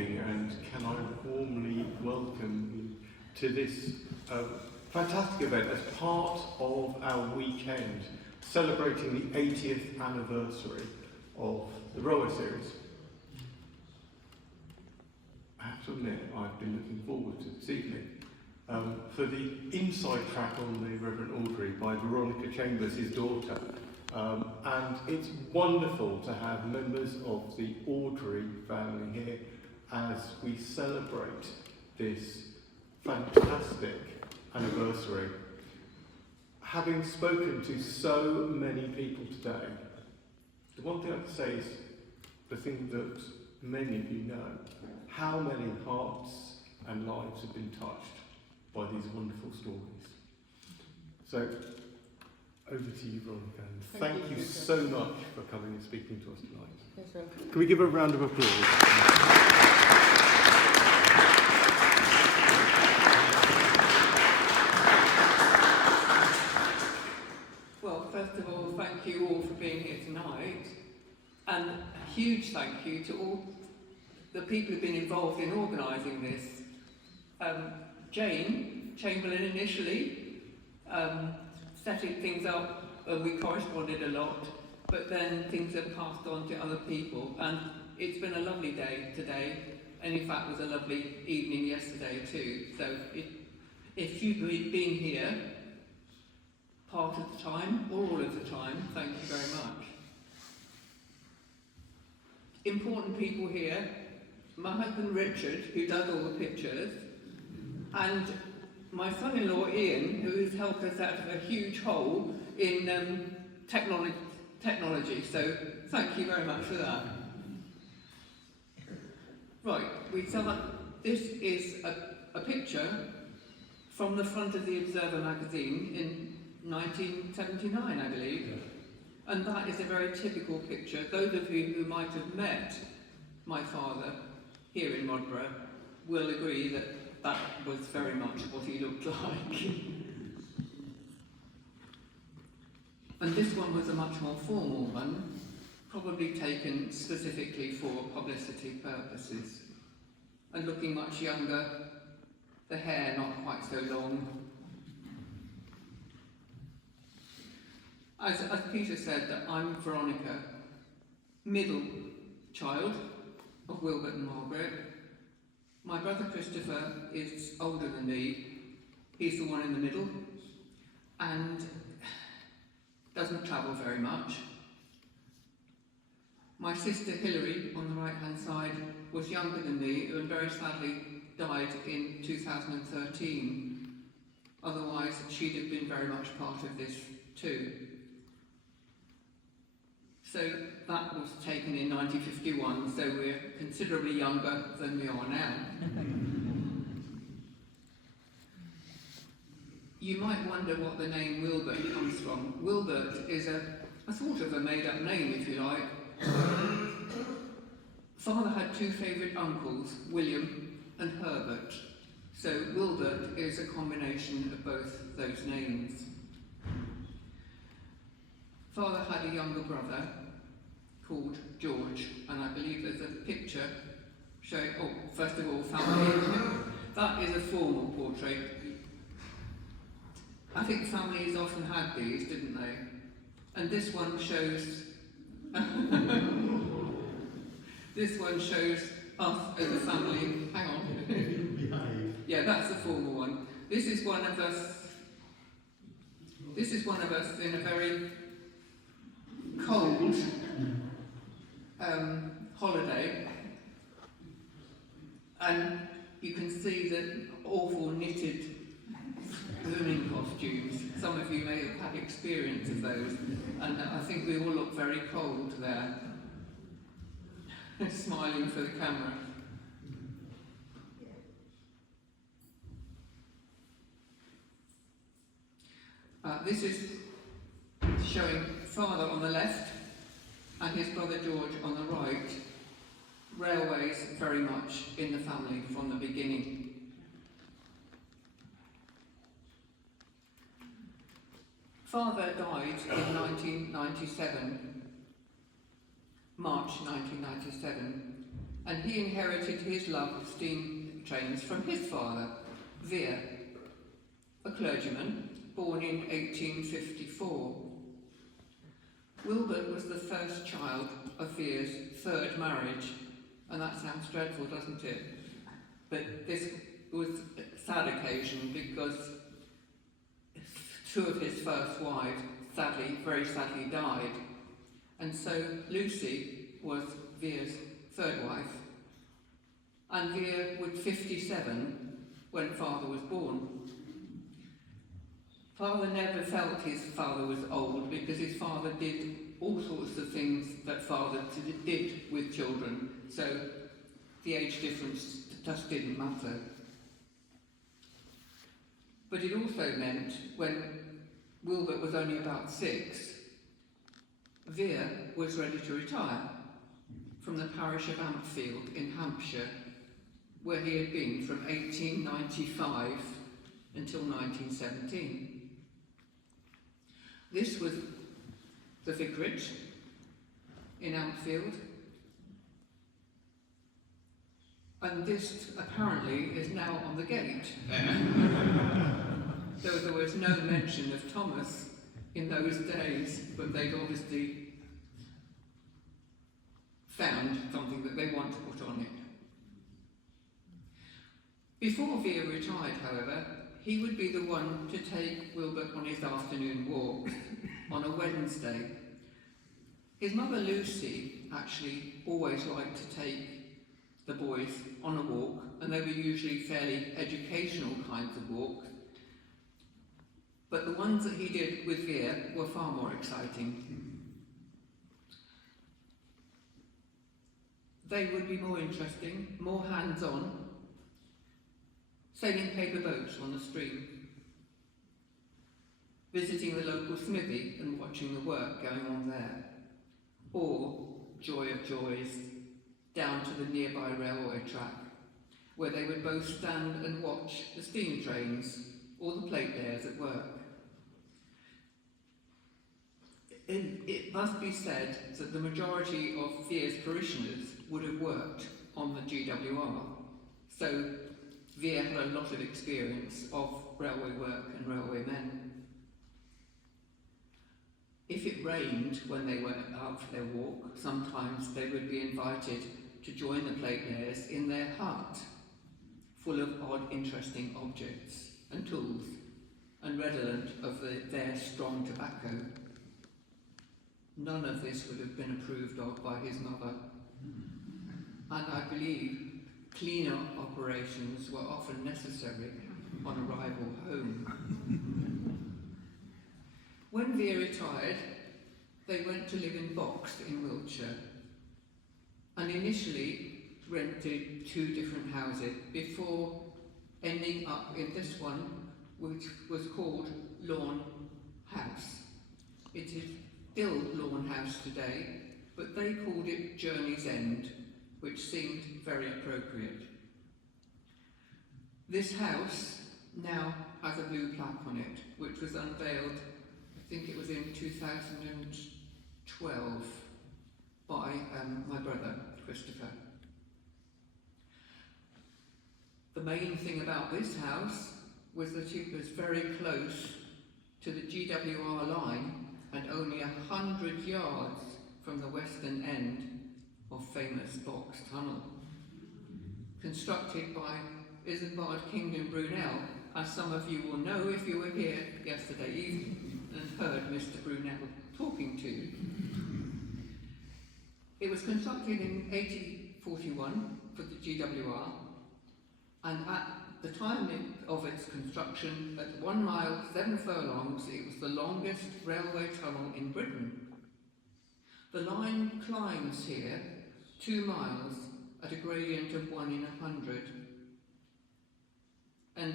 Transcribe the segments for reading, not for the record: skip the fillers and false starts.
And can I warmly welcome you to this fantastic event as part of our weekend celebrating the 80th anniversary of the Rower series. I have to admit, I've been looking forward to this evening. For the inside track on the Rev Awdry by Veronica Chambers, his daughter. And it's wonderful to have members of the Awdry family here as we celebrate this fantastic anniversary. Having spoken to so many people today, the one thing I can say is the thing that many of you know, how many hearts and lives have been touched by these wonderful stories. So, over to you, Veronica, and thank you so much for coming and speaking to us tonight. Yes, sir. Can we give a round of applause? Well, first of all, thank you all for being here tonight, and a huge thank you to all the people who've been involved in organising this. Jane Chamberlain initially setting things up, we corresponded a lot, but then things have passed on to other people, and it's been a lovely day today, and in fact it was a lovely evening yesterday too. So if you've been here part of the time or all of the time, thank you very much. Important people here: my husband Richard, who does all the pictures, and my son-in-law Ian, who has helped us out of a huge hole in technology, so thank you very much for that. Right, this is a picture from the front of the Observer magazine in 1979, I believe, and that is a very typical picture. Those of you who might have met my father here in Rodborough will agree that that was very much what he looked like. And this one was a much more formal one, probably taken specifically for publicity purposes. And looking much younger, the hair not quite so long. As Peter said, that I'm Veronica, middle child of Wilbert and Margaret. My brother Christopher is older than me. He's the one in the middle and doesn't travel very much. My sister Hilary, on the right hand side, was younger than me and very sadly died in 2013. Otherwise she'd have been very much part of this too. So that was taken in 1951, so we're considerably younger than we are now. You might wonder what the name Wilbert comes from. Wilbert is a sort of a made-up name, if you like. Father had two favourite uncles, William and Herbert, so Wilbert is a combination of both those names. Father had a younger brother called George, and I believe there's a picture showing, oh, first of all, family. That is a formal portrait. I think families often had these, didn't they? And this one shows, this one shows us as a family. Hang on. Yeah, that's the formal one. This is one of us. This is one of us in a very cold holiday, and you can see the awful knitted swimming costumes. Some of you may have had experience of those, and I think we all look very cold there, smiling for the camera. This is showing Father on the left and his brother George on the right. Railways very much in the family from the beginning. Father died in 1997, March 1997, and he inherited his love of steam trains from his father, Vere, a clergyman born in 1854. Wilbert was the first child of Vere's third marriage, and that sounds dreadful, doesn't it? But this was a sad occasion because two of his first wives very sadly died, and so Lucy was Vere's third wife, and Vere was 57 when father was born. Father never felt his father was old because his father did all sorts of things that father did with children, so the age difference just didn't matter. But it also meant when Wilbert was only about 6, Vere was ready to retire from the parish of Ampfield in Hampshire, where he had been from 1895 until 1917. This was the vicarage in Ampfield, and this apparently is now on the gate, though there was no mention of Thomas in those days, but they'd obviously found something that they want to put on it. Before Vere retired, however, he would be the one to take Wilbert on his afternoon walks on a Wednesday. His mother Lucy actually always liked to take the boys on a walk, and they were usually fairly educational kinds of walks. But the ones that he did with Vere were far more exciting. They would be more interesting, more hands-on, sailing paper boats on the stream, visiting the local smithy and watching the work going on there, or, joy of joys, down to the nearby railway track, where they would both stand and watch the steam trains or the plate layers at work. It must be said that the majority of Vere's parishioners would have worked on the GWR, so Vere had a lot of experience of railway work and railway men. If it rained when they were out for their walk, sometimes they would be invited to join the plate layers in their hut, full of odd, interesting objects and tools, and redolent of their strong tobacco. None of this would have been approved of by his mother, and I believe clean-up operations were often necessary on arrival home. When Vere retired, they went to live in Box in Wiltshire, and initially rented 2 different houses before ending up in this one, which was called Lawn House. It is still Lawn House today, but they called it Journey's End, which seemed very appropriate. This house now has a blue plaque on it, which was unveiled, I think it was in 2012, by my brother, Christopher. The main thing about this house was that it was very close to the GWR line and only 100 yards from the western end of famous Box Tunnel. Constructed by Isambard Kingdom Brunel, as some of you will know if you were here yesterday evening and heard Mr. Brunel talking to you. It was constructed in 1841 for the GWR, and at the time of its construction, at 1 mile 7 furlongs, it was the longest railway tunnel in Britain. The line climbs here 2 miles at a gradient of 1 in 100, and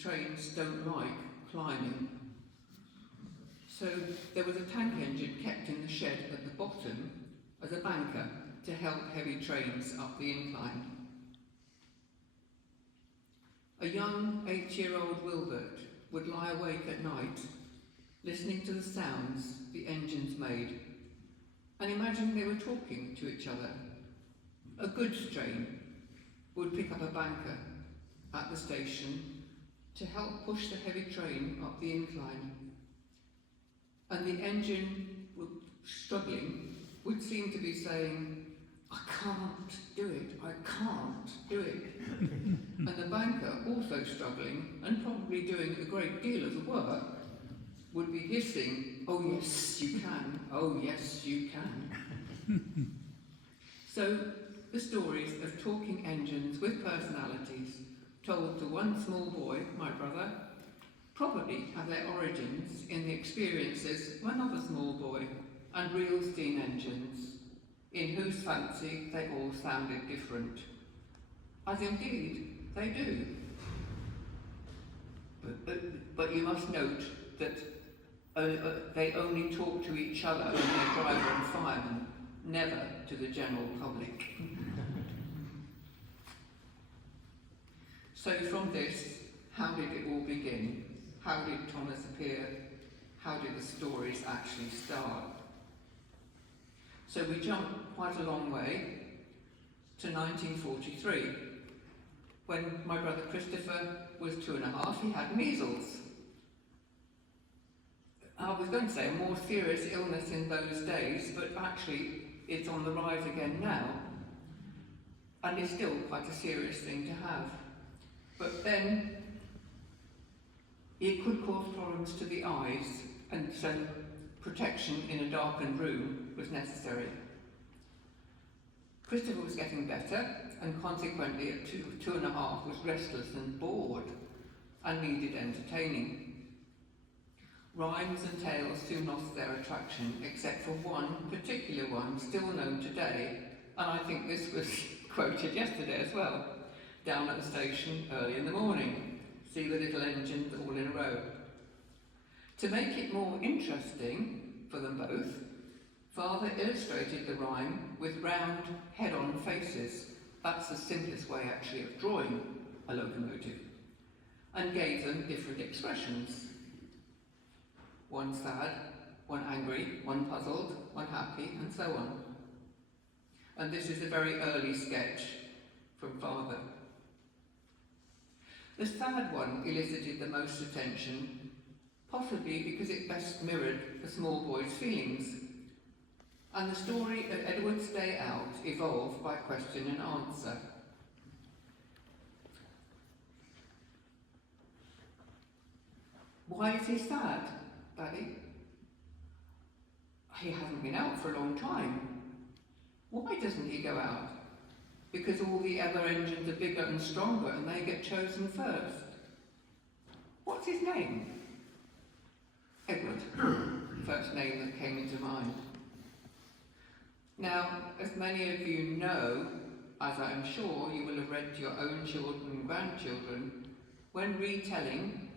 trains don't like climbing. So there was a tank engine kept in the shed at the bottom as a banker to help heavy trains up the incline. A young 8-year-old Wilbert would lie awake at night, listening to the sounds the engines made, and imagine they were talking to each other, a goods train would pick up a banker at the station to help push the heavy train up the incline. And the engine, struggling, would seem to be saying, "I can't do it, I can't do it." And the banker, also struggling and probably doing a great deal of the work, would be hissing, "Oh yes, you can, oh yes, you can." So the stories of talking engines with personalities told to one small boy, my brother, probably have their origins in the experiences of another small boy and real steam engines, in whose fancy they all sounded different. As indeed they do. But you must note that they only talk to each other and their driver and fireman, never to the general public. So from this, how did it all begin? How did Thomas appear? How did the stories actually start? So we jump quite a long way to 1943, when my brother Christopher was 2.5, he had measles. I was going to say a more serious illness in those days, but actually it's on the rise again now, and it's still quite a serious thing to have. But then it could cause problems to the eyes, and so protection in a darkened room was necessary. Christopher was getting better, and consequently at 2.5 was restless and bored, and needed entertaining. Rhymes and tales soon lost their attraction, except for one particular one still known today, and I think this was quoted yesterday as well. Down at the station early in the morning, see the little engines all in a row. To make it more interesting for them both, Father illustrated the rhyme with round, head-on faces. That's the simplest way actually of drawing a locomotive, and gave them different expressions. One sad, one angry, one puzzled, one happy, and so on. And this is a very early sketch from Father. The sad one elicited the most attention, possibly because it best mirrored the small boy's feelings, and the story of Edward's day out evolved by question and answer. Why is he sad, Daddy? He hasn't been out for a long time. Why doesn't he go out? Because all the other engines are bigger and stronger and they get chosen first. What's his name? Edward, first name that came into mind. Now, as many of you know, as I'm sure you will have read to your own children and grandchildren, when retelling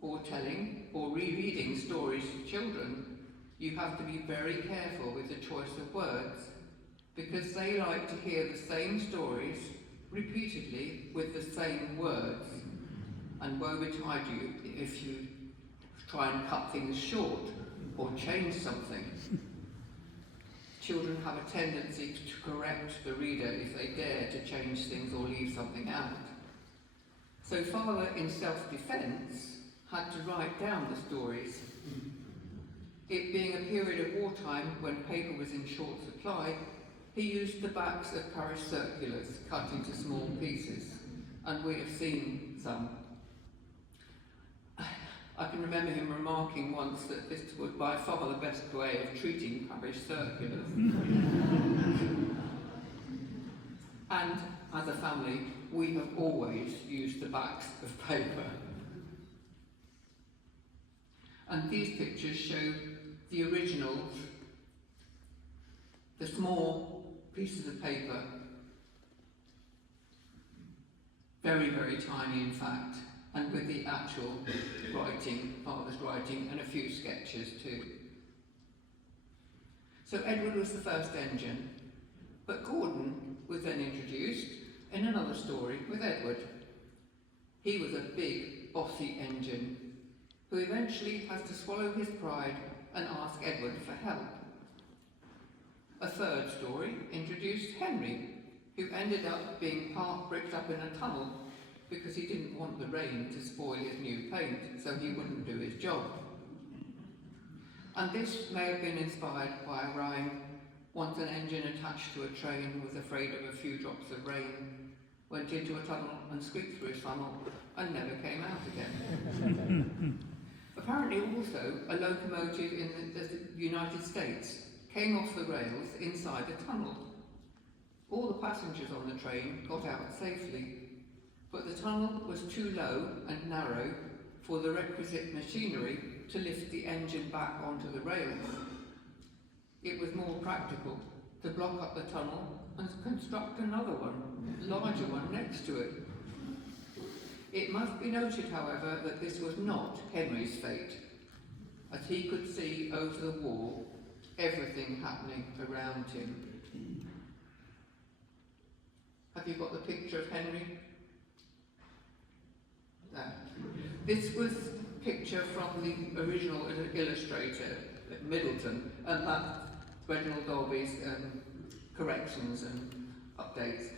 or telling or rereading stories to children, you have to be very careful with the choice of words, because they like to hear the same stories repeatedly with the same words. And woe betide you if you try and cut things short or change something. Children have a tendency to correct the reader if they dare to change things or leave something out. So Father, in self-defence, had to write down the stories. It being a period of wartime when paper was in short supply, he used the backs of parish circulars cut into small pieces, and we have seen some. I can remember him remarking once that this was by far the best way of treating parish circulars. And as a family, we have always used the backs of paper. And these pictures show the originals, the small pieces of paper, very, very tiny in fact, and with the actual writing, Father's writing, and a few sketches too. So Edward was the first engine, but Gordon was then introduced in another story with Edward. He was a big, bossy engine, who eventually has to swallow his pride and ask Edward for help. A third story introduced Henry, who ended up being part bricked up in a tunnel because he didn't want the rain to spoil his new paint, so he wouldn't do his job. And this may have been inspired by a rhyme: once an engine attached to a train was afraid of a few drops of rain, went into a tunnel and squeaked through a funnel and never came out again. Apparently also, a locomotive in the United States came off the rails inside the tunnel. All the passengers on the train got out safely, but the tunnel was too low and narrow for the requisite machinery to lift the engine back onto the rails. It was more practical to block up the tunnel and construct another one, larger one next to it. It must be noted, however, that this was not Henry's fate, as he could see over the wall everything happening around him. Have you got the picture of Henry? There. This was a picture from the original illustrator at Middleton, and that's Reginald Dolby's corrections and updates.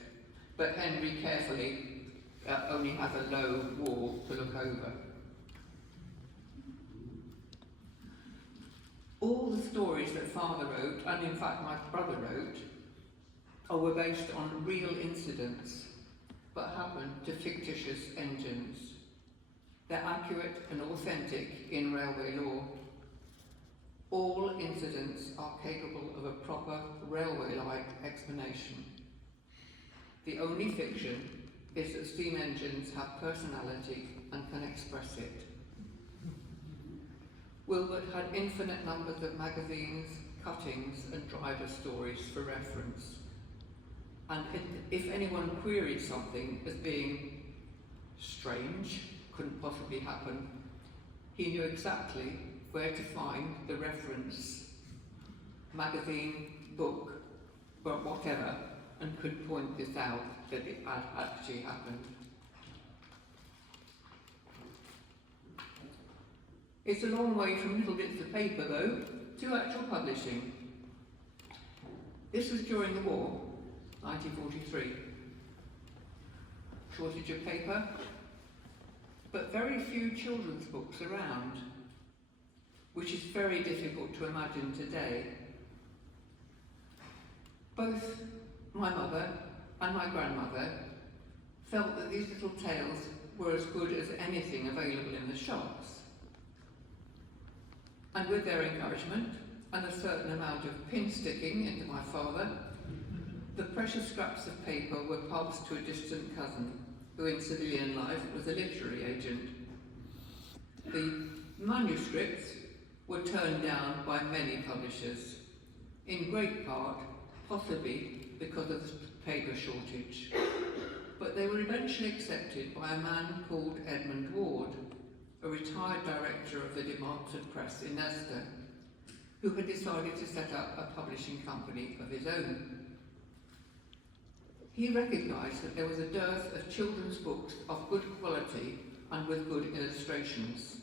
But Henry carefully only has a low wall to look over. All the stories that Father wrote, and in fact my brother wrote, were based on real incidents, but happened to fictitious engines. They're accurate and authentic in railway law. All incidents are capable of a proper railway-like explanation. The only fiction is that steam engines have personality and can express it. Wilbert had infinite numbers of magazines, cuttings and driver stories for reference. And if anyone queried something as being strange, couldn't possibly happen, he knew exactly where to find the reference, magazine, book, or whatever, and could point this out that it had actually happened. It's a long way from little bits of paper, though, to actual publishing. This was during the war, 1943. Shortage of paper, but very few children's books around, which is very difficult to imagine today. Both my mother and my grandmother felt that these little tales were as good as anything available in the shops. And with their encouragement and a certain amount of pin sticking into my father, the precious scraps of paper were passed to a distant cousin who in civilian life was a literary agent. The manuscripts were turned down by many publishers, in great part possibly because of the paper shortage, but they were eventually accepted by a man called Edmund Ward, a retired director of the Demantford Press in Leicester, who had decided to set up a publishing company of his own. He recognised that there was a dearth of children's books of good quality and with good illustrations,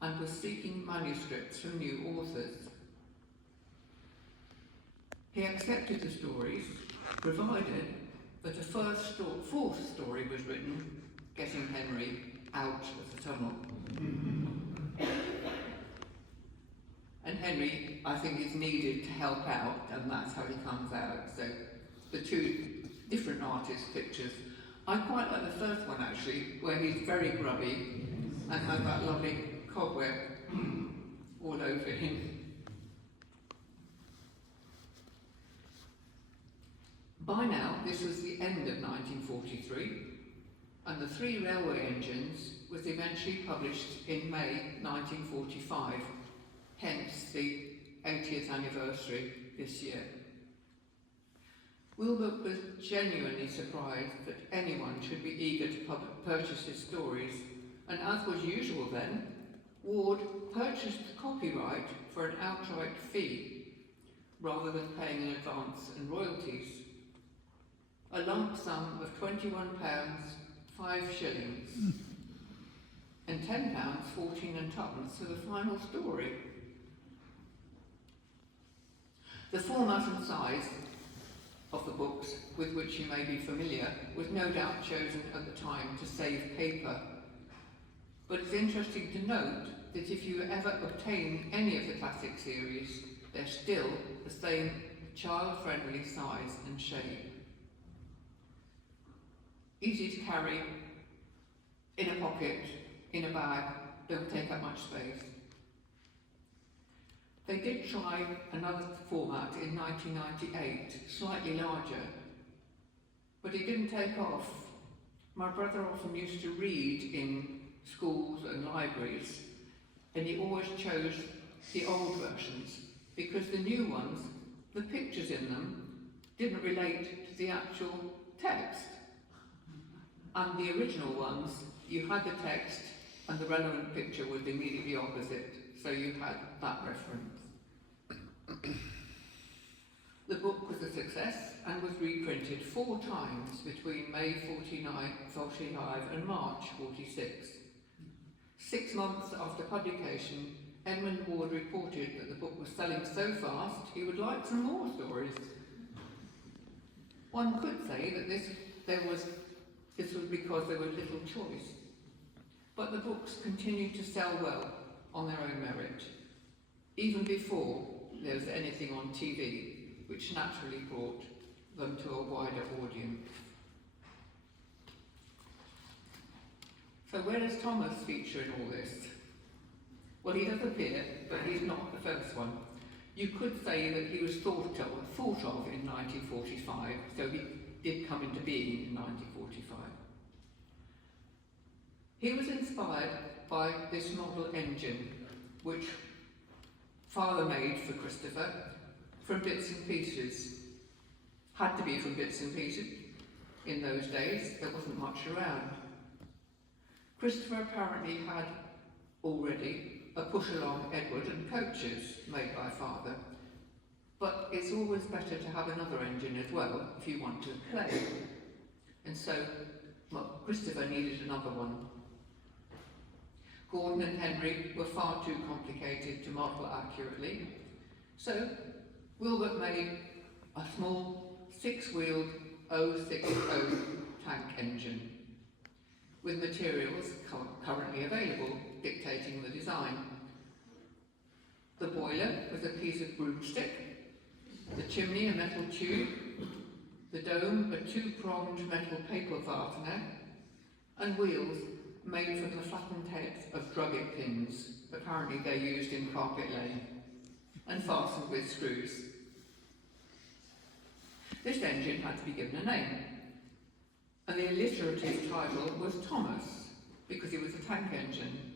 and was seeking manuscripts from new authors. He accepted the stories, provided that a fourth story was written, getting Henry out of the tunnel. And Henry, I think, is needed to help out, and that's how he comes out. So the two different artist pictures. I quite like the first one actually, where he's very grubby and has that lovely cobweb all over him. By now, this was the end of 1943, and The Three Railway Engines was eventually published in May 1945, hence the 80th anniversary this year. Wilbert was genuinely surprised that anyone should be eager to purchase his stories, and as was usual then, Ward purchased the copyright for an outright fee, rather than paying in advance and royalties. A lump sum of £21, 5 shillings, and £10, 14 and twopence for the final story. The format and size of the books with which you may be familiar was no doubt chosen at the time to save paper. But it's interesting to note that if you ever obtain any of the classic series, they're still the same child-friendly size and shape. Easy to carry, in a pocket, in a bag, don't take up much space. They did try another format in 1998, slightly larger, but it didn't take off. My brother often used to read in schools and libraries, and he always chose the old versions, because the new ones, the pictures in them, didn't relate to the actual text. And the original ones, you had the text and the relevant picture was immediately opposite, so you had that reference. The book was a success and was reprinted 4 times between May 45 and March 46. 6 months after publication, Edmund Ward reported that the book was selling so fast he would like some more stories. One could say that this was because there was little choice, but the books continued to sell well on their own merit, even before there was anything on TV, which naturally brought them to a wider audience. So where does Thomas feature in all this? Well, he does appear, but he's not the first one. You could say that he was thought of in 1945, so he did come into being in 1945. He was inspired by this model engine, which Father made for Christopher from bits and pieces. Had to be from bits and pieces. In those days, there wasn't much around. Christopher apparently had already a push-along Edward and coaches made by Father, but it's always better to have another engine as well if you want to play. And so, well, Christopher needed another one. Gordon and Henry were far too complicated to model accurately, so Wilbert made a small 6-wheeled 060 tank engine with materials currently available dictating the design. The boiler was a piece of broomstick, the chimney a metal tube, the dome a 2-pronged metal paper fastener, and wheels made from the flattened heads of drugget pins, apparently they're used in carpet laying, and fastened with screws. This engine had to be given a name, and the alliterative title was Thomas, because it was a tank engine.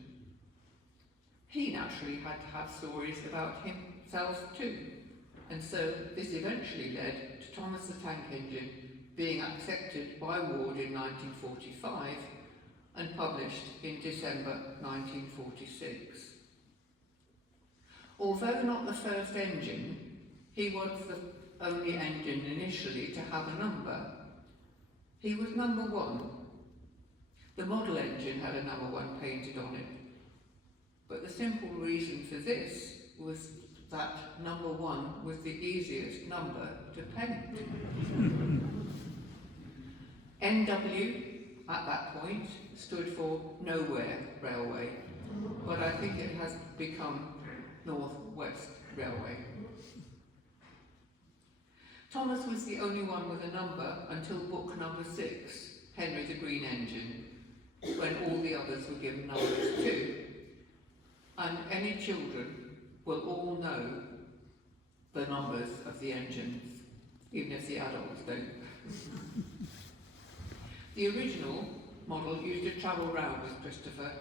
He naturally had to have stories about himself too, and so this eventually led to Thomas the Tank Engine being accepted by Ward in 1945 and published in December 1946. Although not the first engine, he was the only engine initially to have a number. He was number 1. The model engine had a number 1 painted on it, but the simple reason for this was that number 1 was the easiest number to paint. NW at that point stood for Nowhere Railway, but I think it has become North West Railway. Thomas was the only one with a number until book number 6, Henry the Green Engine, when all the others were given numbers too. And any children will all know the numbers of the engines, even if the adults don't. The original model used to travel round with Christopher,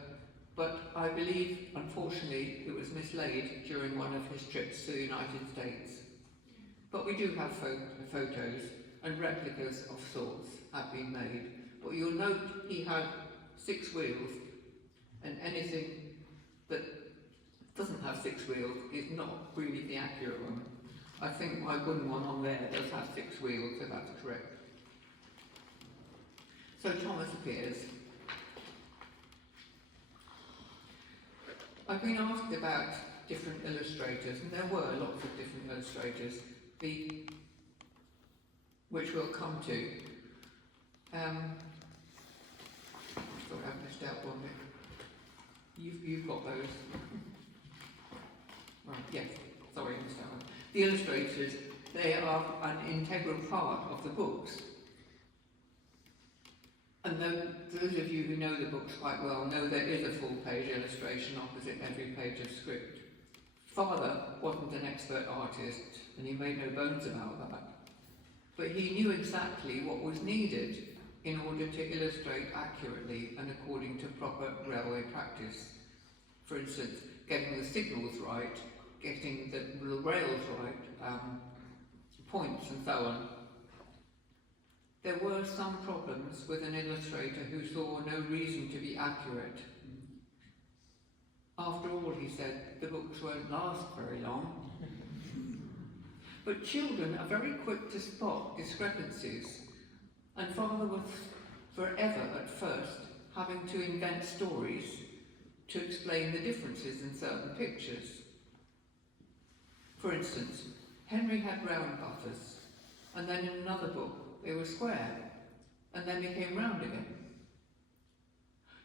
but I believe, unfortunately, it was mislaid during one of his trips to the United States. But we do have photos, and replicas of sorts have been made. But you'll note he had 6 wheels, and anything that doesn't have 6 wheels is not really the accurate one. I think my wooden one on there does have 6 wheels, so that's correct. So Thomas appears. I've been asked about different illustrators, and there were lots of different illustrators. The which we'll come to. Sorry, I've missed out one bit. You've got those. Right, yes, sorry, I missed out one. The illustrators, they are an integral part of the books. And those of you who know the books quite well know there is a full-page illustration opposite every page of script. Father wasn't an expert artist, and he made no bones about that. But he knew exactly what was needed in order to illustrate accurately and according to proper railway practice. For instance, getting the signals right, getting the rails right, points and so on. There were some problems with an illustrator who saw no reason to be accurate. After all, he said, the books won't last very long. But children are very quick to spot discrepancies, and Father was forever at first having to invent stories to explain the differences in certain pictures. For instance, Henry had round buffers, and then in another book they were square, and then became round again.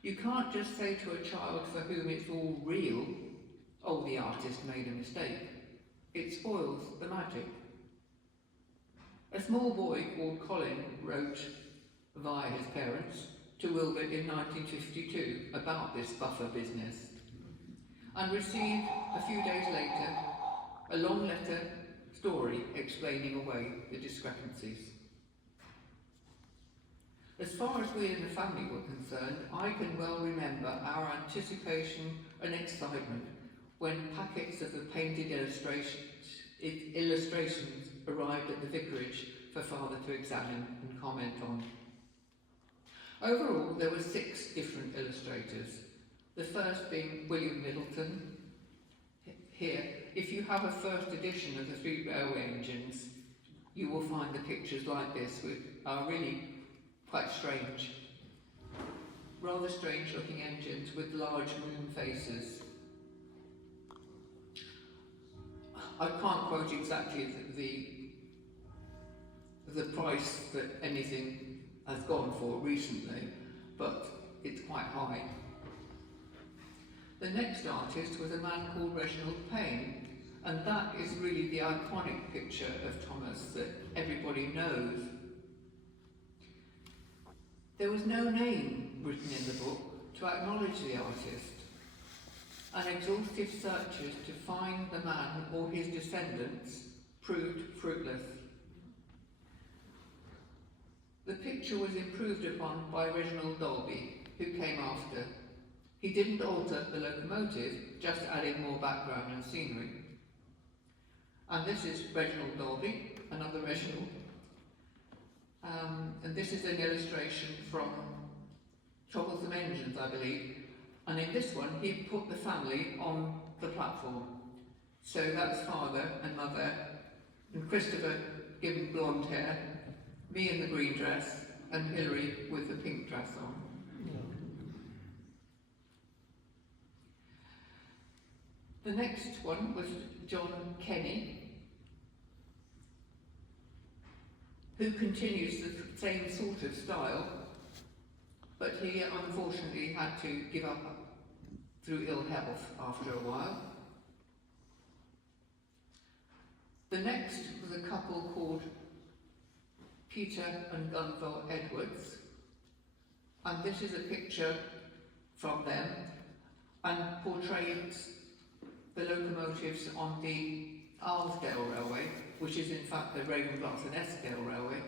You can't just say to a child for whom it's all real, oh, the artist made a mistake. It spoils the magic. A small boy called Colin wrote, via his parents, to Wilbert in 1952 about this buffer business, and received, a few days later, a long letter story explaining away the discrepancies. As far as we in the family were concerned, I can well remember our anticipation and excitement when packets of the painted illustrations arrived at the vicarage for Father to examine and comment on. Overall, there were 6 different illustrators, the first being William Middleton. Here, if you have a first edition of the 3 railway engines, you will find the pictures like this, which are really quite strange. Rather strange looking engines with large moon faces. I can't quote exactly the price that anything has gone for recently, but it's quite high. The next artist was a man called Reginald Payne, and that is really the iconic picture of Thomas that everybody knows. There was no name written in the book to acknowledge the artist, and exhaustive searches to find the man or his descendants proved fruitless. The picture was improved upon by Reginald Dolby, who came after. He didn't alter the locomotive, just adding more background and scenery. And this is Reginald Dolby, another Reginald. And this is an illustration from Troublesome Engines, I believe. And in this one, he put the family on the platform. So that's Father and Mother, and Christopher given blonde hair, me in the green dress, and Hilary with the pink dress on. The next one was John Kenny, who continues the same sort of style, but he unfortunately had to give up through ill health after a while. The next was a couple called Peter and Gunville Edwards, and this is a picture from them and portrays the locomotives on the Arlesdale Railway, which is in fact the Ravenglass and Eskdale Railway,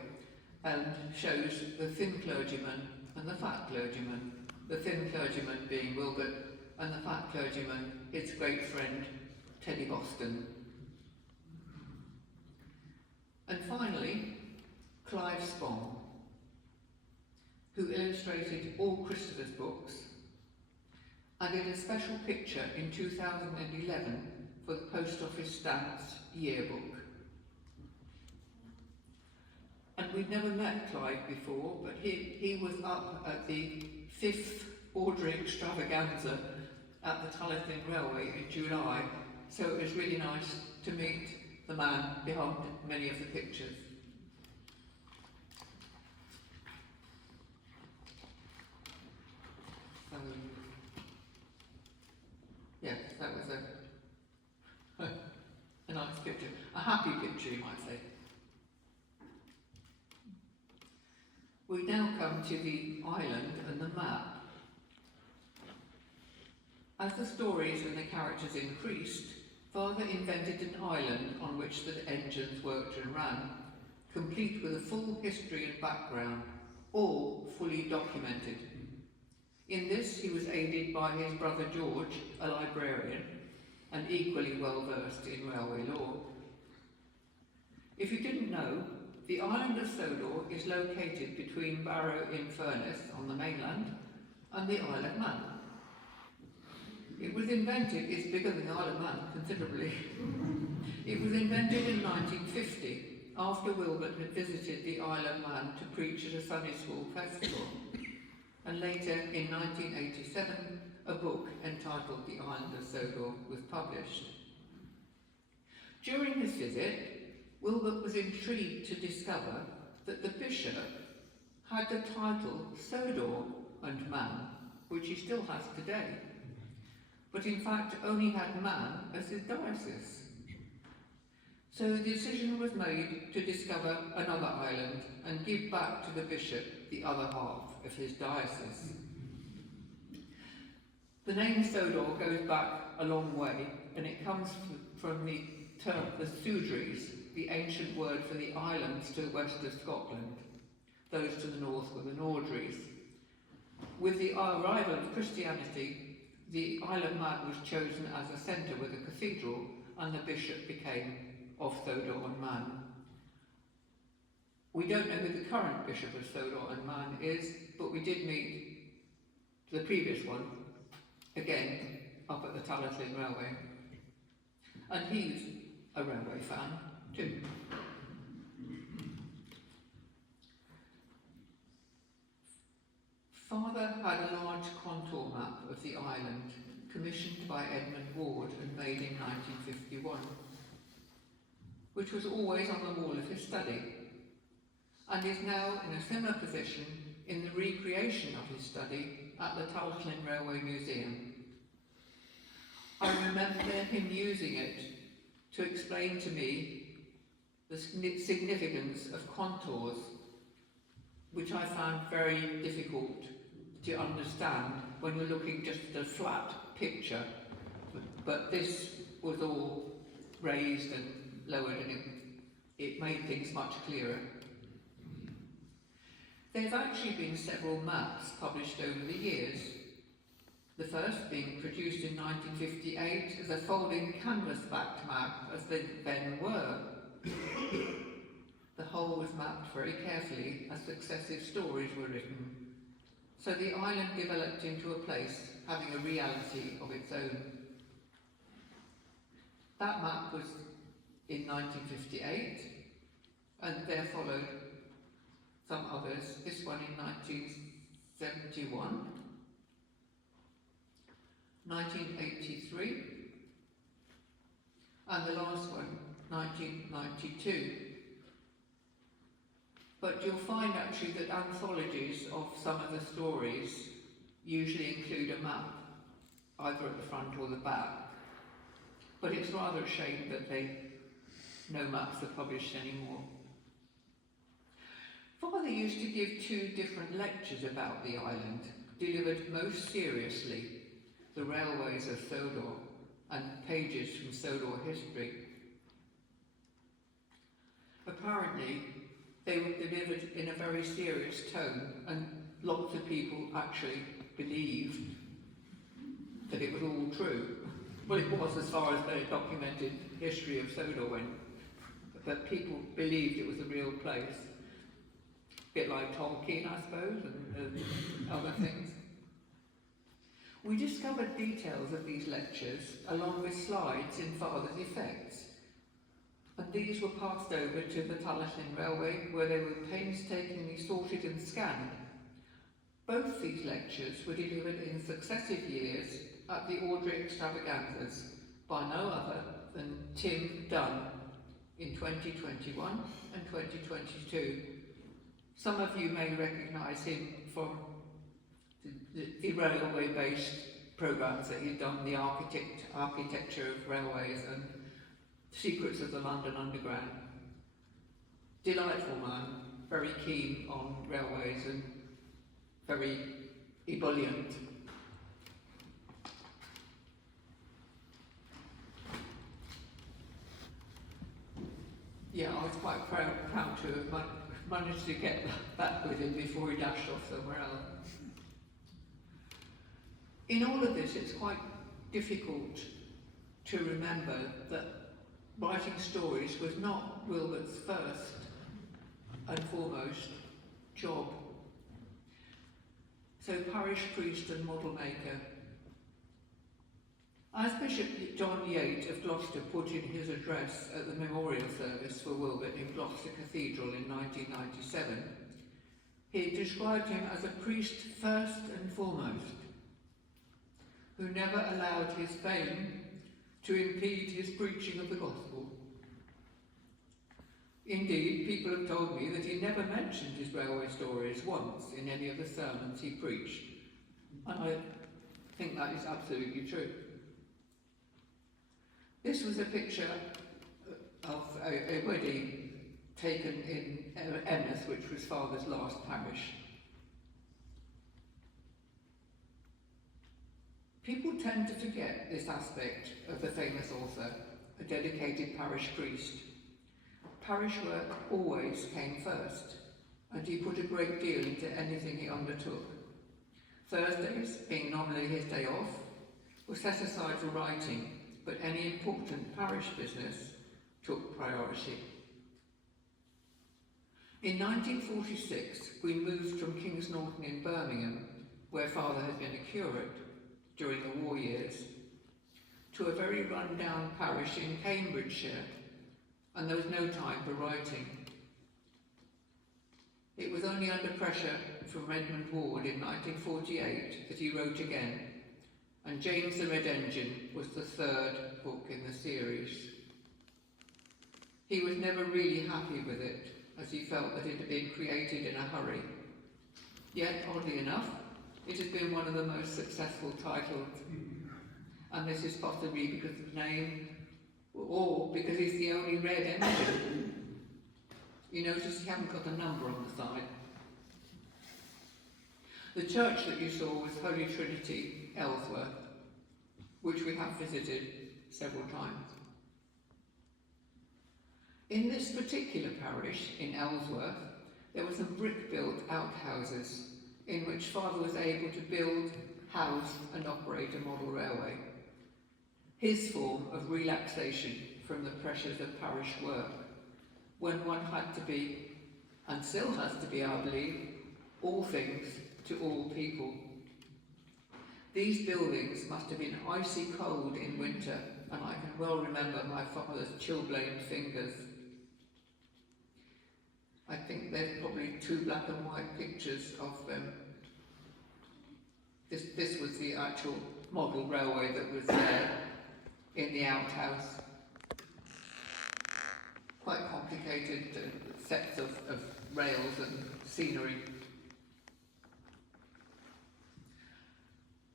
and shows the thin clergyman and the fat clergyman, the thin clergyman being Wilbert and the fat clergyman his great friend Teddy Boston. And finally, Clive Spong, who illustrated all Christopher's books and did a special picture in 2011 for the Post Office Stamps yearbook. And we'd never met Clive before, but he was up at the 5th Awdry extravaganza at the Tallaght Railway in July, so it was really nice to meet the man behind many of the pictures. happy picture, you might say. We now come to the island and the map. As the stories and the characters increased, Father invented an island on which the engines worked and ran, complete with a full history and background, all fully documented. In this he was aided by his brother George, a librarian, and equally well versed in railway law. If you didn't know, the island of Sodor is located between Barrow-in-Furness on the mainland and the Isle of Man. It was invented, it's bigger than the Isle of Man considerably. It was invented in 1950 after Wilbert had visited the Isle of Man to preach at a Sunday school festival. And later, in 1987, a book entitled The Island of Sodor was published. During his visit, Wilbert was intrigued to discover that the bishop had the title Sodor and Man, which he still has today, but in fact only had Man as his diocese. So the decision was made to discover another island and give back to the bishop the other half of his diocese. The name Sodor goes back a long way, and it comes from the term the Sudries, the ancient word for the islands to the west of Scotland. Those to the north were the Awdrys. With the arrival of Christianity, the Isle of Man was chosen as a centre with a cathedral, and the bishop became of Sodor and Man. We don't know who the current bishop of Sodor and Man is, but we did meet the previous one, again, up at the Tallaslyn Railway. And he's a railway fan too. Father had a large contour map of the island, commissioned by Edmund Ward and made in 1951, which was always on the wall of his study, and is now in a similar position in the recreation of his study at the Tallaslyn Railway Museum. I remember him using it to explain to me the significance of contours, which I found very difficult to understand when you're looking just at a flat picture. But this was all raised and lowered, and it made things much clearer. There have actually been several maps published over the years. The first being produced in 1958 as a folding canvas-backed map, as they then were. The whole was mapped very carefully as successive stories were written, so the island developed into a place having a reality of its own. That map was in 1958, and there followed some others, this one in 1971, 1983, and the last one, 1992. But you'll find actually that anthologies of some of the stories usually include a map, either at the front or the back. But it's rather a shame that no maps are published anymore. Father used to give 2 different lectures about the island, delivered most seriously, the railways of Sodor and pages from Sodor history. Apparently, they were delivered in a very serious tone, and lots of people actually believed that it was all true. Well, it was as far as the documented history of Sodor went, but people believed it was a real place. A bit like Tolkien, I suppose, and other things. We discovered details of these lectures along with slides in Father's effects, and these were passed over to the Tallaslyn Railway, where they were painstakingly sorted and scanned. Both these lectures were delivered in successive years at the Awdry Extravaganzas by no other than Tim Dunn in 2021 and 2022. Some of you may recognise him from the railway-based programmes that he's done, the architecture of railways, and Secrets of the London Underground. Delightful man, very keen on railways and very ebullient. Yeah, I was quite proud to have managed to get back with him before he dashed off somewhere else. In all of this, it's quite difficult to remember that writing stories was not Wilbert's first and foremost job. So parish priest and model maker. As Bishop John Yates of Gloucester put in his address at the memorial service for Wilbert in Gloucester Cathedral in 1997, he described him as a priest first and foremost, who never allowed his fame to impede his preaching of the gospel. Indeed, people have told me that he never mentioned his railway stories once in any of the sermons he preached, and I think that is absolutely true. This was a picture of a wedding taken in Emness, which was Father's last parish. People tend to forget this aspect of the famous author, a dedicated parish priest. Parish work always came first, and he put a great deal into anything he undertook. Thursdays, being nominally his day off, were set aside for writing, but any important parish business took priority. In 1946, we moved from Kings Norton in Birmingham, where Father had been a curate during the war years, to a very run-down parish in Cambridgeshire, and there was no time for writing. It was only under pressure from Redmond Ward in 1948 that he wrote again, and James the Red Engine was the third book in the series. He was never really happy with it, as he felt that it had been created in a hurry. Yet, oddly enough, it has been one of the most successful titles, and this is possibly because of the name, or because he's the only red engine. You notice he hasn't got a number on the side. The church that you saw was Holy Trinity, Ellsworth, which we have visited several times. In this particular parish, in Ellsworth, there were some brick-built outhouses in which Father was able to build, house and operate a model railway. His form of relaxation from the pressures of parish work, when one had to be, and still has to be, I believe, all things to all people. These buildings must have been icy cold in winter, and I can well remember my father's chilblained fingers. I think there's probably 2 black and white pictures of them. This was the actual model railway that was there in the outhouse. Quite complicated sets of rails and scenery.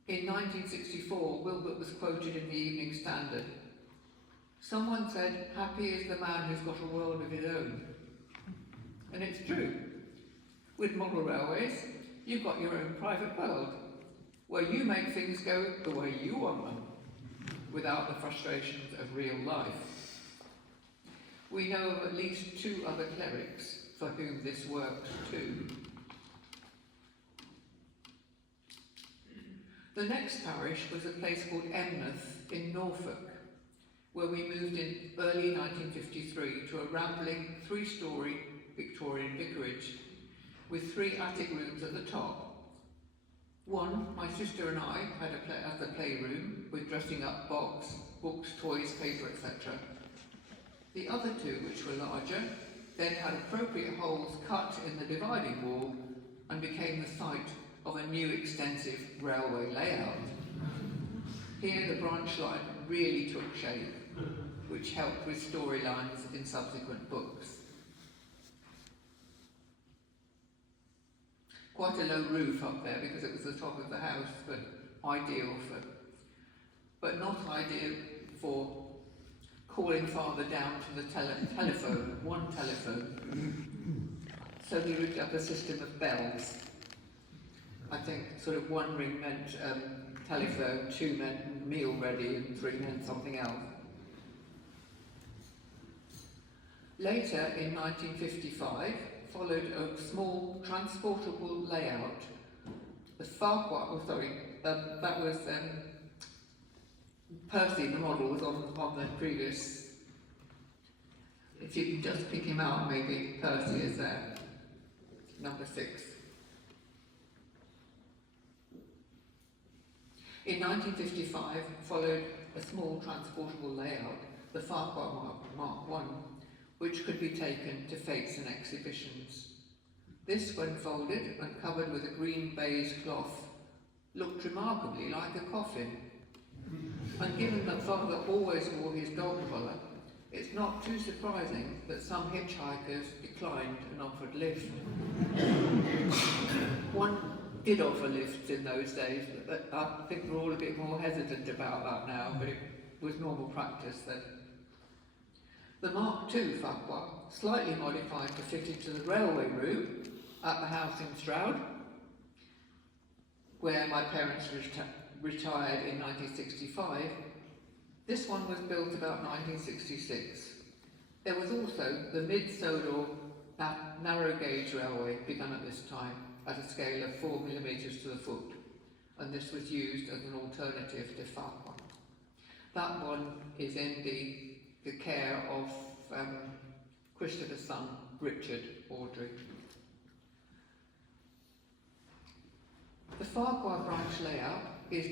In 1964, Wilbert was quoted in the Evening Standard. Someone said, "Happy is the man who's got a world of his own." And it's true. With model railways, you've got your own private world, where you make things go the way you want them, without the frustrations of real life. We know of at least 2 other clerics for whom this worked too. The next parish was a place called Emness in Norfolk, where we moved in early 1953 to a rambling 3-storey Victorian vicarage with 3 attic rooms at the top. One, my sister and I had as a playroom with dressing up box, books, toys, paper, etc. The other 2, which were larger, then had appropriate holes cut in the dividing wall and became the site of a new extensive railway layout. Here the branch line really took shape, which helped with storylines in subsequent books. Quite a low roof up there because it was the top of the house, but not ideal for calling Father down to the telephone, one telephone. So he rigged up a system of bells. I think sort of one ring meant telephone, two meant meal ready, and three meant something else. Later, in 1955, followed a small transportable layout. The Farquhar, that was Percy, the model, was on the previous. If you can just pick him out, maybe Percy is there. Number 6. In 1955, followed a small transportable layout, the Farquhar Mark I, which could be taken to fetes and exhibitions. This, when folded and covered with a green baize cloth, looked remarkably like a coffin. And given that Father always wore his dog collar, it's not too surprising that some hitchhikers declined and offered lift. One did offer lifts in those days, but I think we're all a bit more hesitant about that now, but it was normal practice then. The Mark II Farquhar, slightly modified to fit into the railway room at the house in Stroud, where my parents retired in 1965. This one was built about 1966. There was also the mid-Sodor narrow gauge railway begun at this time at a scale of 4 mm to the foot, and this was used as an alternative to Farquhar. That one is in the care of Christopher's son, Richard Awdry. The Farquhar branch layout is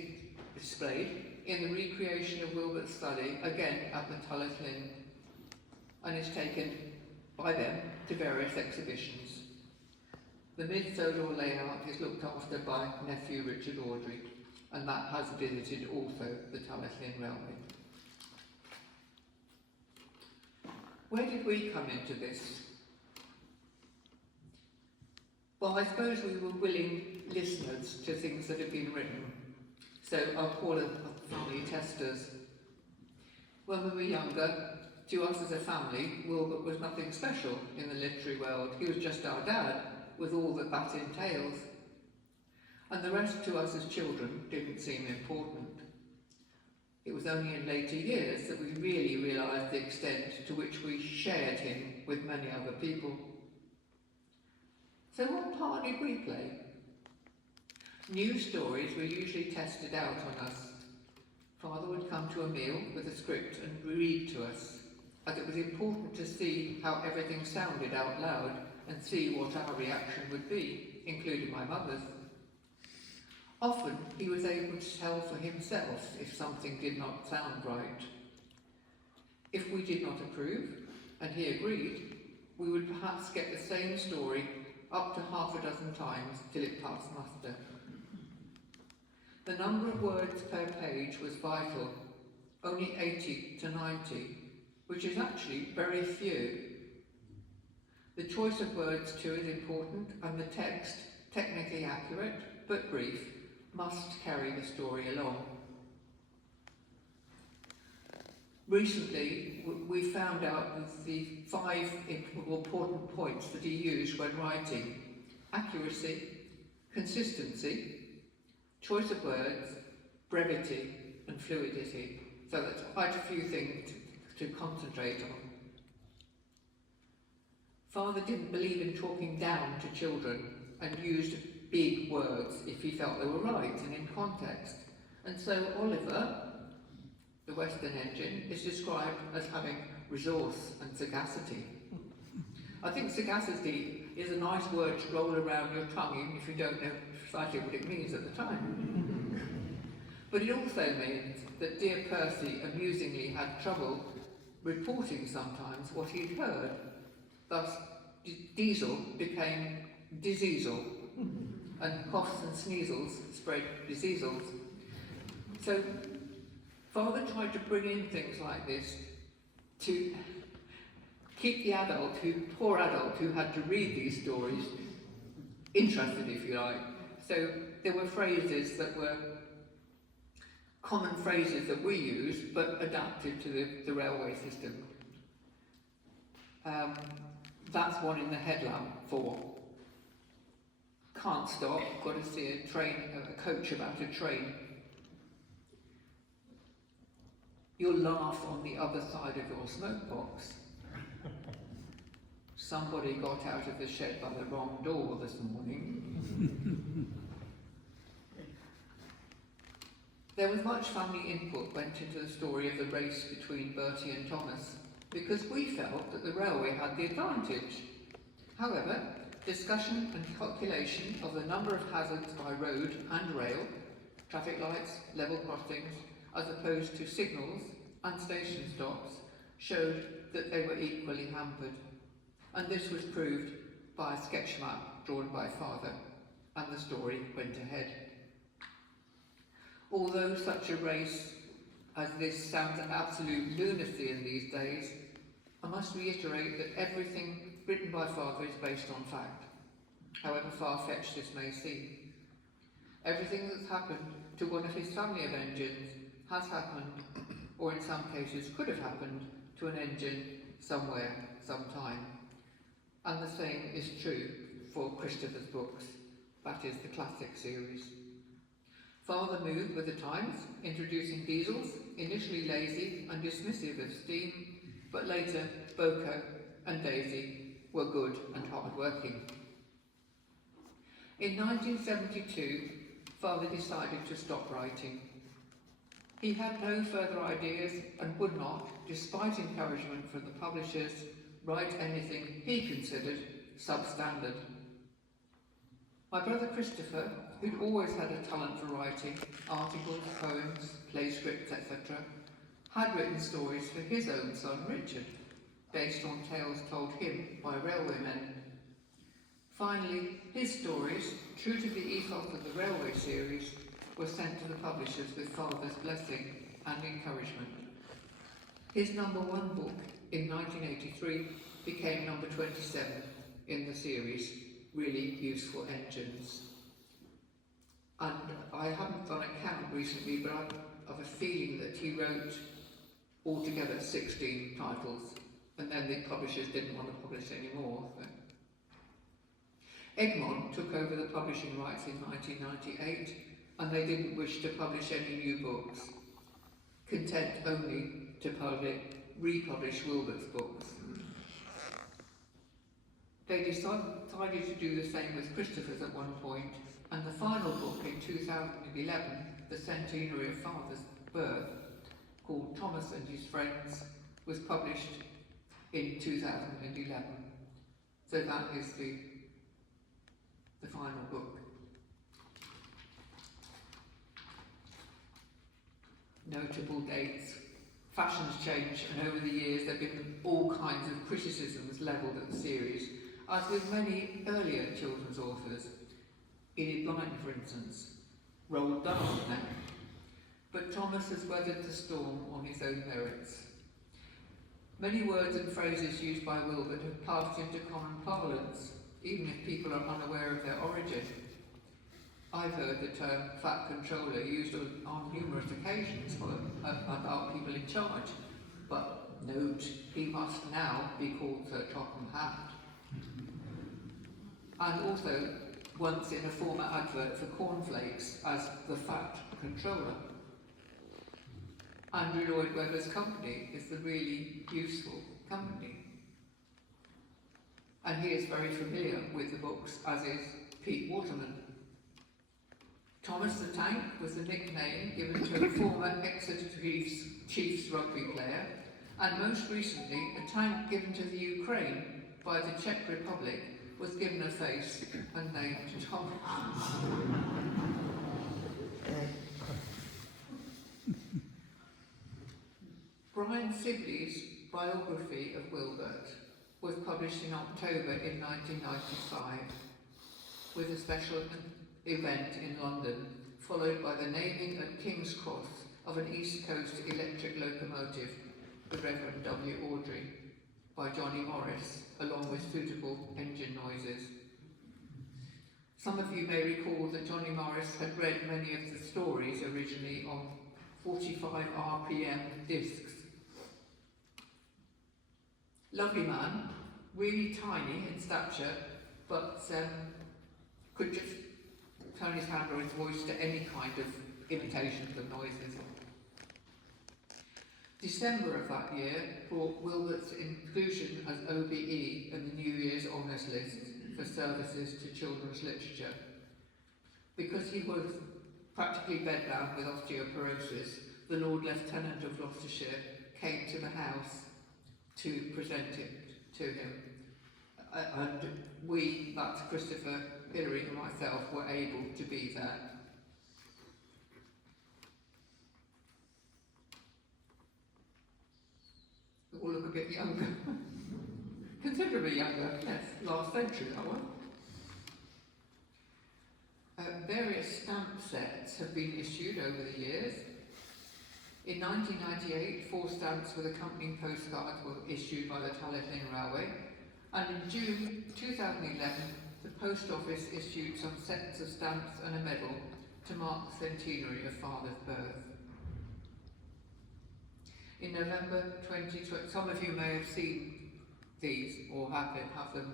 displayed in the recreation of Wilbert's study, again at the Tulloch Lynn, and is taken by them to various exhibitions. The mid-Sodor layout is looked after by nephew Richard Awdry, and that has visited also the Tulloch Lynn Railway. Where did we come into this? Well, I suppose we were willing listeners to things that have been written, so I'll call them family testers. When we were younger, to us as a family, Wilbert was nothing special in the literary world. He was just our dad, with all that that entails. And the rest to us as children didn't seem important. It was only in later years that we really realised the extent to which we shared him with many other people. So what part did we play? New stories were usually tested out on us. Father would come to a meal with a script and read to us, as it was important to see how everything sounded out loud and see what our reaction would be, including my mother's. Often he was able to tell for himself if something did not sound right. If we did not approve, and he agreed, we would perhaps get the same story up to half a dozen times till it passed muster. The number of words per page was vital, only 80 to 90, which is actually very few. The choice of words too is important, and the text, technically accurate but brief, must carry the story along. Recently, we found out the 5 important points that he used when writing: accuracy, consistency, choice of words, brevity, and fluidity. So that's quite a few things to concentrate on. Father didn't believe in talking down to children and used big words if he felt they were right and in context. And so Oliver, the Western engine, is described as having resource and sagacity. I think sagacity is a nice word to roll around your tongue even if you don't know precisely what it means at the time. But it also means that dear Percy amusingly had trouble reporting sometimes what he'd heard. Thus, diesel became diseasel, and coughs and sneezels spread diseasels. So Father tried to bring in things like this to keep the poor adult who had to read these stories interested, if you like. So there were phrases that were common phrases that we use, but adapted to the railway system. That's one in the headlamp for can't stop, got to see a coach about a train. You'll laugh on the other side of your smoke box. Somebody got out of the shed by the wrong door this morning. There was much family input went into the story of the race between Bertie and Thomas, because we felt that the railway had the advantage. However, discussion and calculation of the number of hazards by road and rail, traffic lights, level crossings, as opposed to signals and station stops, showed that they were equally hampered. And this was proved by a sketch map drawn by Father, and the story went ahead. Although such a race as this sounds an absolute lunacy in these days, I must reiterate that everything written by Father is based on fact, however far-fetched this may seem. Everything that's happened to one of his family of engines has happened, or in some cases could have happened, to an engine somewhere, sometime. And the same is true for Christopher's books, that is the classic series. Father moved with the times, introducing diesels, initially lazy and dismissive of steam, but later Boko and Daisy were good and hard-working. In 1972, Father decided to stop writing. He had no further ideas and would not, despite encouragement from the publishers, write anything he considered substandard. My brother Christopher, who'd always had a talent for writing, articles, poems, play scripts, etc., had written stories for his own son Richard, based on tales told him by railwaymen. Finally, his stories, true to the ethos of the railway series, were sent to the publishers with Father's blessing and encouragement. His number one book in 1983 became number 27 in the series, Really Useful Engines. And I haven't done a count recently, but I have a feeling that he wrote altogether 16 titles, and then the publishers didn't want to publish any more. So. Egmont took over the publishing rights in 1998, and they didn't wish to publish any new books, content only to republish Wilbert's books. They decided to do the same with Christopher's at one point, and the final book in 2011, the centenary of Father's birth, called Thomas and His Friends, was published in 2011. So that is the final book. Notable dates. Fashions change, and over the years there have been all kinds of criticisms levelled at the series, as with many earlier children's authors. Enid Blyton, for instance, Roald Dahl now. But Thomas has weathered the storm on his own merits. Many words and phrases used by Wilbert have passed into common parlance, even if people are unaware of their origin. I've heard the term fat controller used on numerous occasions about people in charge, but note, he must now be called Sir Topham Hatt. And also, once in a former advert for cornflakes as the fat controller. Andrew Lloyd Webber's company is the Really Useful Company. And he is very familiar with the books, as is Pete Waterman. Thomas the Tank was the nickname given to a former Exeter Chiefs rugby player, and most recently a tank given to the Ukraine by the Czech Republic was given a face and named Thomas. Brian Sibley's biography of Wilbert was published in October in 1995, with a special event in London, followed by the naming at King's Cross of an East Coast electric locomotive, the Rev W. Awdry, by Johnny Morris, along with suitable engine noises. Some of you may recall that Johnny Morris had read many of the stories originally on 45 RPM discs. Lovely man, really tiny in stature, but could just turn his hand or his voice to any kind of imitation of noises. December of that year brought Wilbert's inclusion as OBE in the New Year's Honours List for services to children's literature. Because he was practically bedbound with osteoporosis, the Lord Lieutenant of Gloucestershire came to the house to present it to him. And we, that's Christopher, Hilary and myself, were able to be there. They all look a bit younger. Considerably younger, yes, last century that one. Various stamp sets have been issued over the years. In 1998, 4 stamps with accompanying postcards were issued by the Lane Railway, and in June 2011, the Post Office issued some sets of stamps and a medal to mark the centenary of Father's birth. In November 2020, some of you may have seen these or have them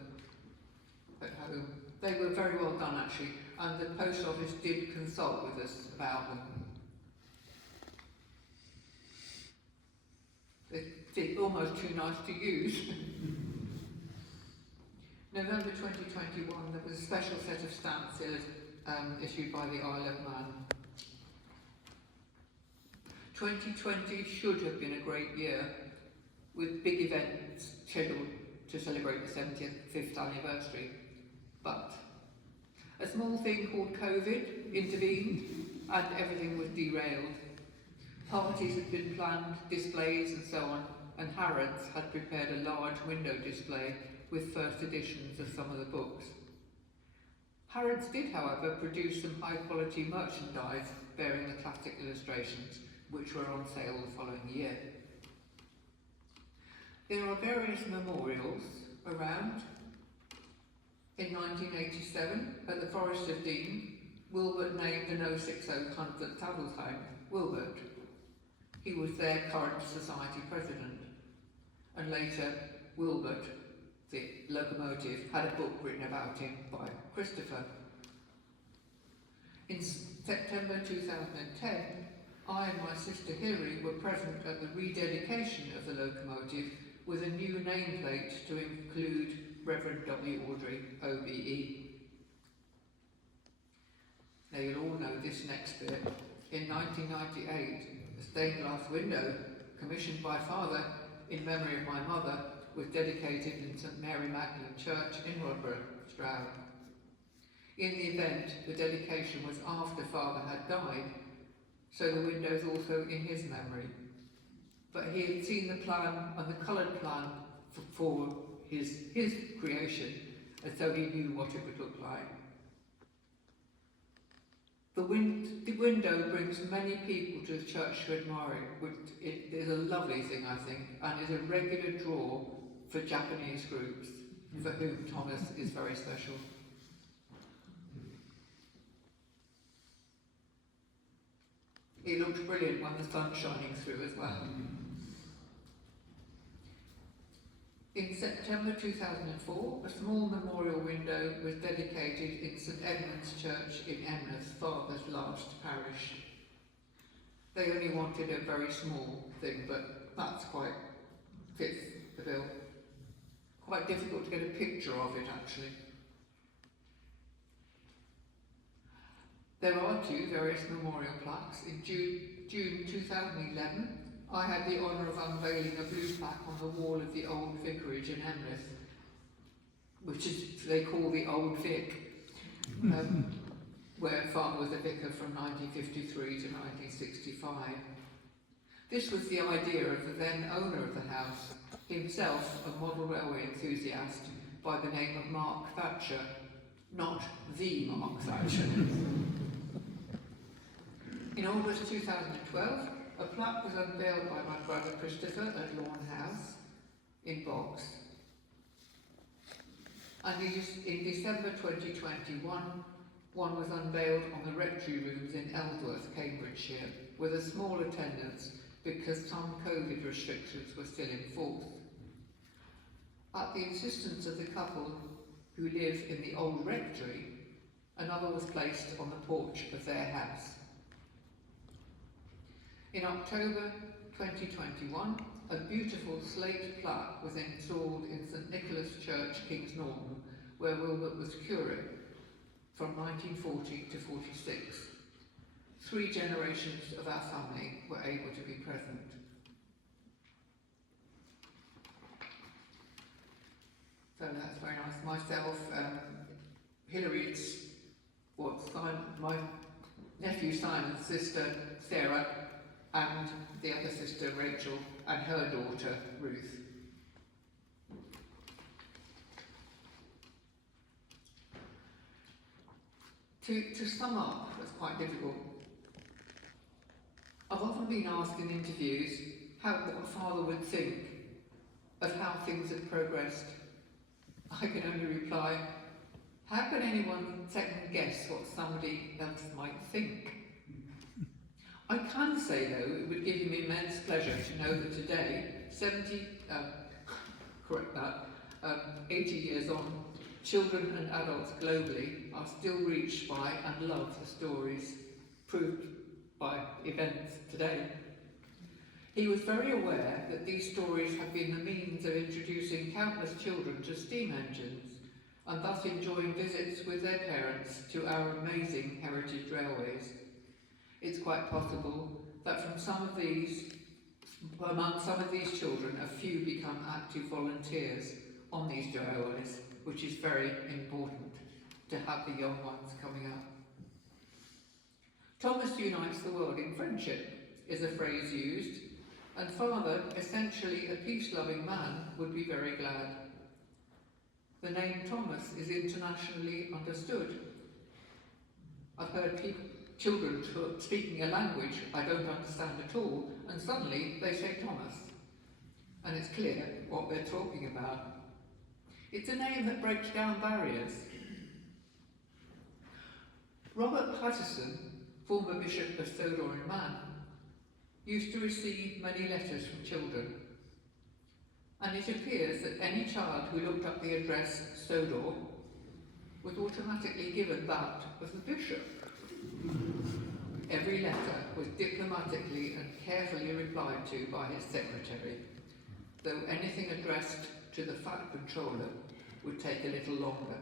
at home. They were very well done actually, and the Post Office did consult with us about them. They're almost too nice to use. November 2021, there was a special set of stamps issued by the Isle of Man. 2020 should have been a great year, with big events scheduled to celebrate the 75th anniversary. But a small thing called COVID intervened and everything was derailed. Parties had been planned, displays and so on, and Harrods had prepared a large window display with first editions of some of the books. Harrods did, however, produce some high-quality merchandise bearing the classic illustrations, which were on sale the following year. There are various memorials around. In 1987, at the Forest of Dean, Wilbert named an 060 Convent Saddles Home Wilbert. He was their current society president. And later, Wilbert, the locomotive, had a book written about him by Christopher. In September 2010, I and my sister Hilary were present at the rededication of the locomotive with a new nameplate to include Rev W. Awdry, OBE. Now you'll all know this next bit. In 1998, a stained glass window, commissioned by Father in memory of my mother, was dedicated in St Mary Magdalene Church in Rodborough, Stroud. In the event, the dedication was after Father had died, so the window's also in his memory. But he had seen the plan and the coloured plan for his creation, and so he knew what it would look like. The window brings many people to the church to admire it, which is a lovely thing, I think, and is a regular draw for Japanese groups, for whom Thomas is very special. It looks brilliant when the sun's shining through as well. In September 2004, a small memorial window was dedicated in St Edmund's Church in Emness, Father's last parish. They only wanted a very small thing, but that's quite fits the bill. Quite difficult to get a picture of it, actually. There are 2 various memorial plaques. In June 2011, I had the honour of unveiling a blue plaque on the wall of the old vicarage in Emness, which they call the Old Vic, where Father was a vicar from 1953 to 1965. This was the idea of the then owner of the house, himself a model railway enthusiast by the name of Mark Thatcher, not the Mark Thatcher. In August 2012, a plaque was unveiled by my brother Christopher at Lawn House in Box. And in December 2021, one was unveiled on the Rectory Rooms in Ellsworth, Cambridgeshire. with a small attendance because some COVID restrictions were still in force. At the insistence of the couple who live in the old rectory, another was placed on the porch of their house. In October 2021, a beautiful slate plaque was installed in St Nicholas Church, Kings Norton, where Wilbert was curate from 1940 to 46. 3 generations of our family were able to be present. So that's very nice. Myself, Hilary's, my nephew Simon's sister Sarah, and the other sister Rachel, and her daughter Ruth. To sum up, it's quite difficult. I've often been asked in interviews what a father would think of how things have progressed. I can only reply, how can anyone second guess what somebody else might think? I can say though, it would give me immense pleasure to know that today, 80 years on, children and adults globally are still reached by and love the stories proved by events today. He was very aware that these stories have been the means of introducing countless children to steam engines and thus enjoying visits with their parents to our amazing heritage railways. It's quite possible that among some of these children, a few become active volunteers on these railways, which is very important to have the young ones coming up. Thomas unites the world in friendship is a phrase used, and father, essentially a peace-loving man, would be very glad. The name Thomas is internationally understood. I've heard children speaking a language I don't understand at all, and suddenly they say Thomas, and it's clear what they're talking about. It's a name that breaks down barriers. Robert Patterson, former Bishop of Sodor and Man, used to receive many letters from children, and it appears that any child who looked up the address Sodor was automatically given that of the bishop. Every letter was diplomatically and carefully replied to by his secretary, though anything addressed to the fat controller would take a little longer.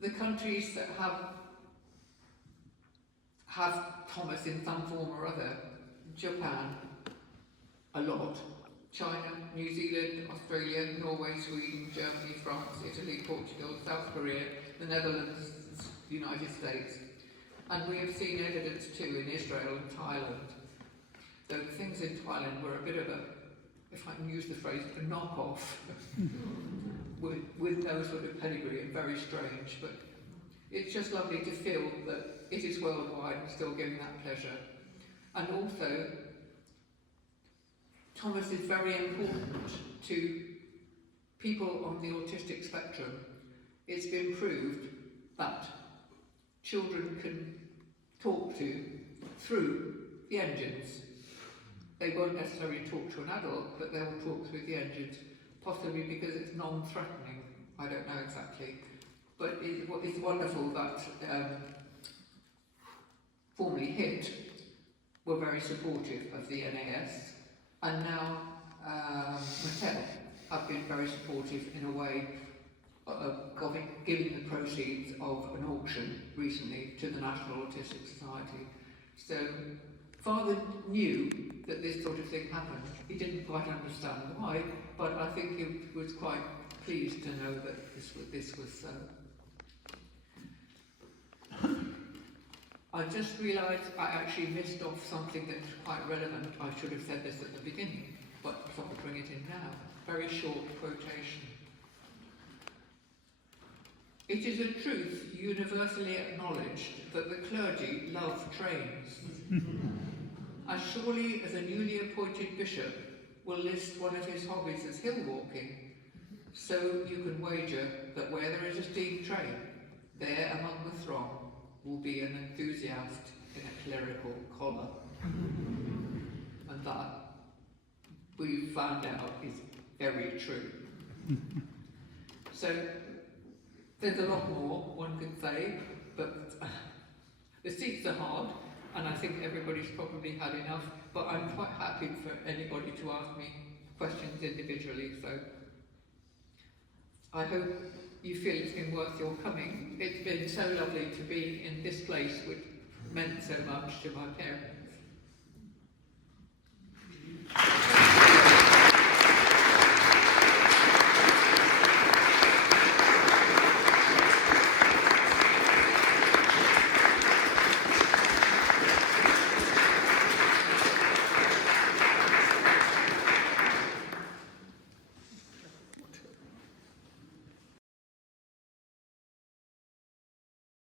The countries that have Thomas in some form or other: Japan, a lot, China, New Zealand, Australia, Norway, Sweden, Germany, France, Italy, Portugal, South Korea, the Netherlands, the United States. And we have seen evidence too in Israel and Thailand. Though things in Thailand were a bit of a, if I can use the phrase, a knock-off with no sort of pedigree, and very strange. But it's just lovely to feel that it is worldwide and still giving that pleasure. And also, Thomas is very important to people on the autistic spectrum. It's been proved that children can talk to through the engines. They won't necessarily talk to an adult, but they will talk through the engines, possibly because it's non-threatening. I don't know exactly. But it's wonderful that formerly HIT were very supportive of the NAS, and now Mattel have been very supportive in a way of giving the proceeds of an auction recently to the National Autistic Society. So Father knew that this sort of thing happened. He didn't quite understand why, but I think he was quite pleased to know that this was so. I just realised I actually missed off something that's quite relevant. I should have said this at the beginning, but I thought I'd bring it in now. Very short quotation. It is a truth universally acknowledged that the clergy love trains. As surely as a newly appointed bishop will list one of his hobbies as hill walking, so you can wager that where there is a steam train, there among the throng will be an enthusiast in a clerical collar. And that, we found out, is very true. So, there's a lot more one could say, but the seats are hard, and I think everybody's probably had enough, but I'm quite happy for anybody to ask me questions individually, so I hope you feel it's been worth your coming. It's been so lovely to be in this place, which meant so much to my parents.